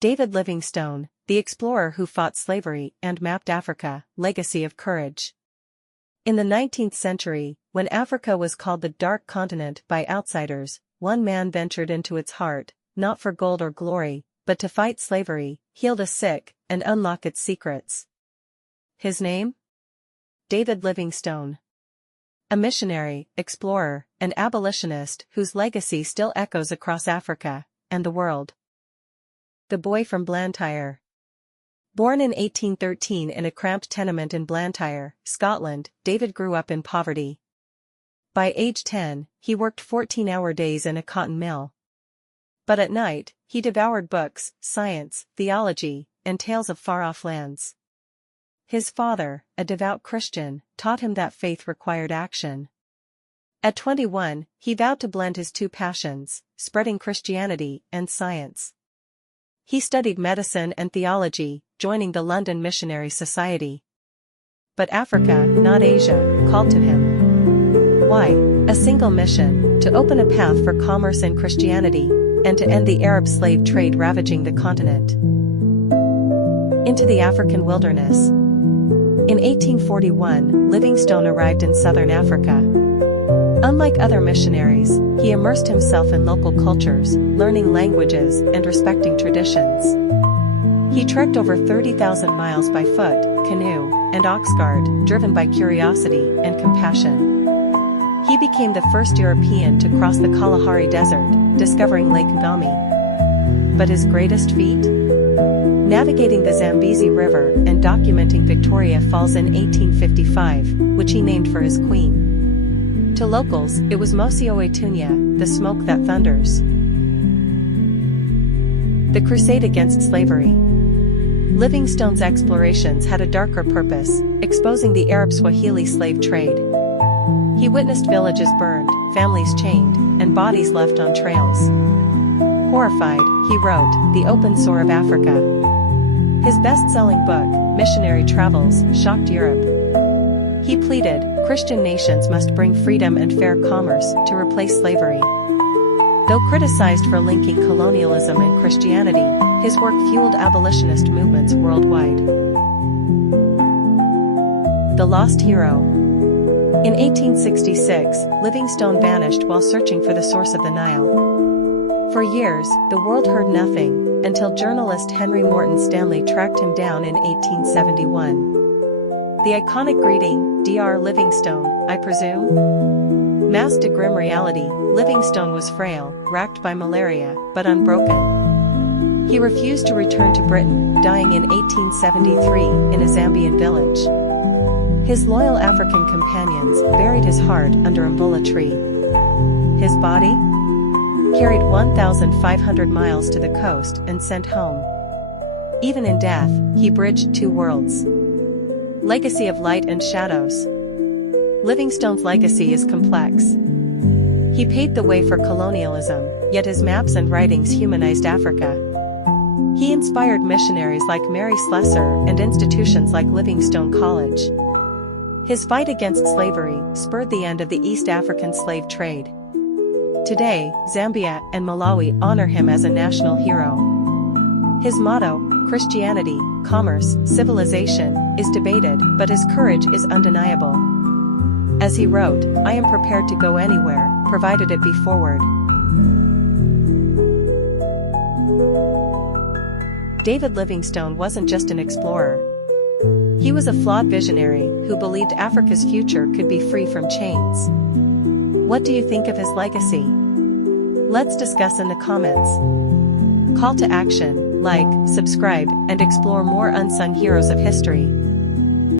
David Livingstone, the explorer who fought slavery and mapped Africa, legacy of courage. In the 19th century, when Africa was called the Dark Continent by outsiders, one man ventured into its heart, not for gold or glory, but to fight slavery, heal the sick, and unlock its secrets. His name? David Livingstone. A missionary, explorer, and abolitionist whose legacy still echoes across Africa and the world. The boy from Blantyre. Born in 1813 in a cramped tenement in Blantyre, Scotland, David grew up in poverty. By age 10, he worked 14-hour days in a cotton mill. But at night, he devoured books, science, theology, and tales of far-off lands. His father, a devout Christian, taught him that faith required action. At 21, he vowed to blend his two passions, spreading Christianity and science. He studied medicine and theology, joining the London Missionary Society. But Africa, not Asia, called to him. Why? A single mission, to open a path for commerce and Christianity, and to end the Arab slave trade ravaging the continent. Into the African wilderness. In 1841, Livingstone arrived in southern Africa. Unlike other missionaries, he immersed himself in local cultures, learning languages and respecting traditions. He trekked over 30,000 miles by foot, canoe, and ox guard, driven by curiosity and compassion. He became the first European to cross the Kalahari Desert, discovering Lake Ngami. But his greatest feat? Navigating the Zambezi River and documenting Victoria Falls in 1855, which he named for his queen. To locals, it was Mosio Etunya, the smoke that thunders. The crusade against slavery. Livingstone's explorations had a darker purpose, exposing the Arab Swahili slave trade. He witnessed villages burned, families chained, and bodies left on trails. Horrified, he wrote, The Open Sore of Africa. His best-selling book, Missionary Travels, shocked Europe. He pleaded, Christian nations must bring freedom and fair commerce to replace slavery. Though criticized for linking colonialism and Christianity, his work fueled abolitionist movements worldwide. The Lost Hero. In 1866, Livingstone vanished while searching for the source of the Nile. For years, the world heard nothing, until journalist Henry Morton Stanley tracked him down in 1871. The iconic greeting, Dr. Livingstone, I presume? Masked a grim reality, Livingstone was frail, racked by malaria, but unbroken. He refused to return to Britain, dying in 1873 in a Zambian village. His loyal African companions buried his heart under a mbulla tree. His body? Carried 1,500 miles to the coast and sent home. Even in death, he bridged two worlds. Legacy of light and shadows. Livingstone's legacy is complex. He paved the way for colonialism, yet his maps and writings humanized Africa. He inspired missionaries like Mary Slessor and institutions like Livingstone College. His fight against slavery spurred the end of the East African slave trade. Today, Zambia and Malawi honor him as a national hero. His motto, Christianity, commerce, civilization, is debated, but his courage is undeniable. As he wrote, I am prepared to go anywhere, provided it be forward. David Livingstone wasn't just an explorer. He was a flawed visionary who believed Africa's future could be free from chains. What do you think of his legacy? Let's discuss in the comments. Call to action, like, subscribe, and explore more unsung heroes of history.